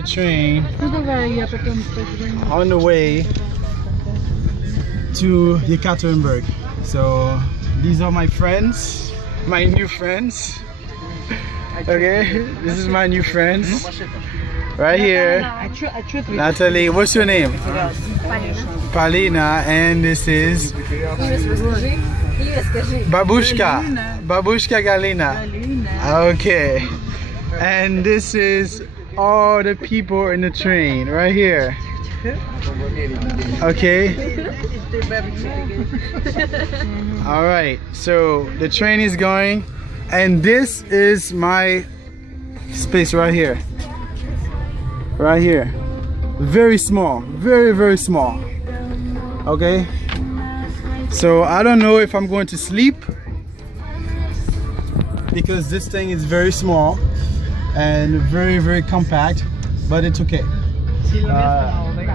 the train on the way to Yekaterinburg. So these are my friends, my new friends. Okay, this is my new friends. Right here, Natalie, what's your name? Palina, and this is Babushka. Babushka Galina. Okay, and this is all the people in the train right here. Okay. All right, so the train is going, and this is my space right here. Right here, very small, very small. Okay, so I don't know if I'm going to sleep because this thing is very small and very compact, but it's okay.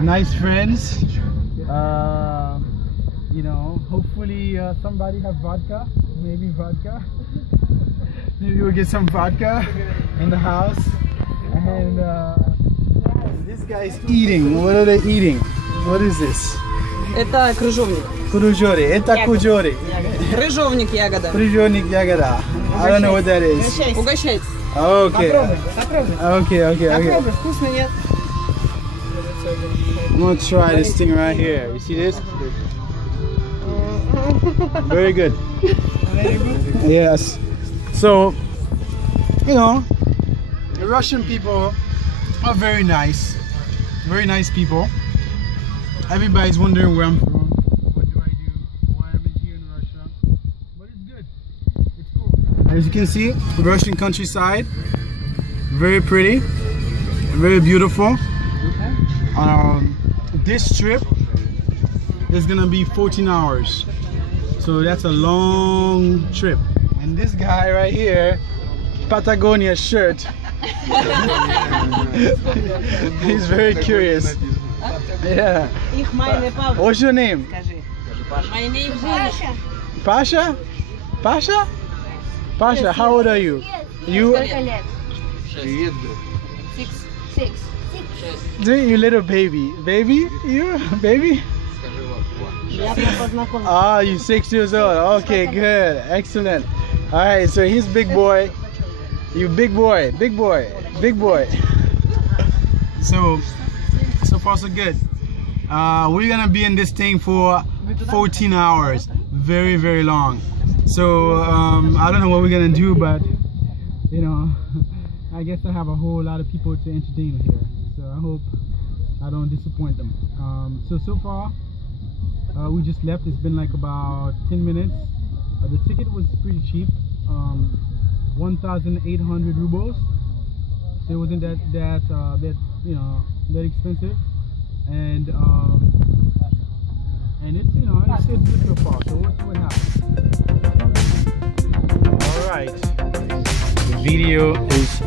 Nice friends, you know, hopefully somebody have vodka, maybe vodka. Maybe we'll get some vodka in the house. And this guy's eating. What are they eating? What is this? Это крыжовник. Крыжори. Это куджори. Крыжовник ягода. Крыжовник ягода. I don't know what that is. Угощайтесь. Okay. Okay. Попробуй, вкусно, нет? I'm gonna try this thing right here. You see this? Very good. Yes. So, you know, the Russian people are very nice people. Everybody's wondering where I'm from, what do I do, why I'm here in Russia, but it's good, it's cool. As you can see, the Russian countryside, very pretty, very beautiful. This trip is gonna be 14 hours, so that's a long trip. And this guy right here, Patagonia shirt, he's very curious. Yeah. What's your name? My name is Pasha? Pasha? Pasha, how old are you? You? 6. You little baby. Baby? You? Baby? Ah, you're 6 years old. Okay, good. Excellent. Alright, so he's big boy. You big boy. So far so good. We're gonna be in this thing for 14 hours. Very long. So I don't know what we're gonna do, but you know, I guess I have a whole lot of people to entertain here. So I hope I don't disappoint them. So far we just left. It's been like about 10 minutes. The ticket was pretty cheap, 1,800 rubles. So it wasn't that you know, that expensive, and it's, you know, it's good so far. So we'll see what happens. All right, the video is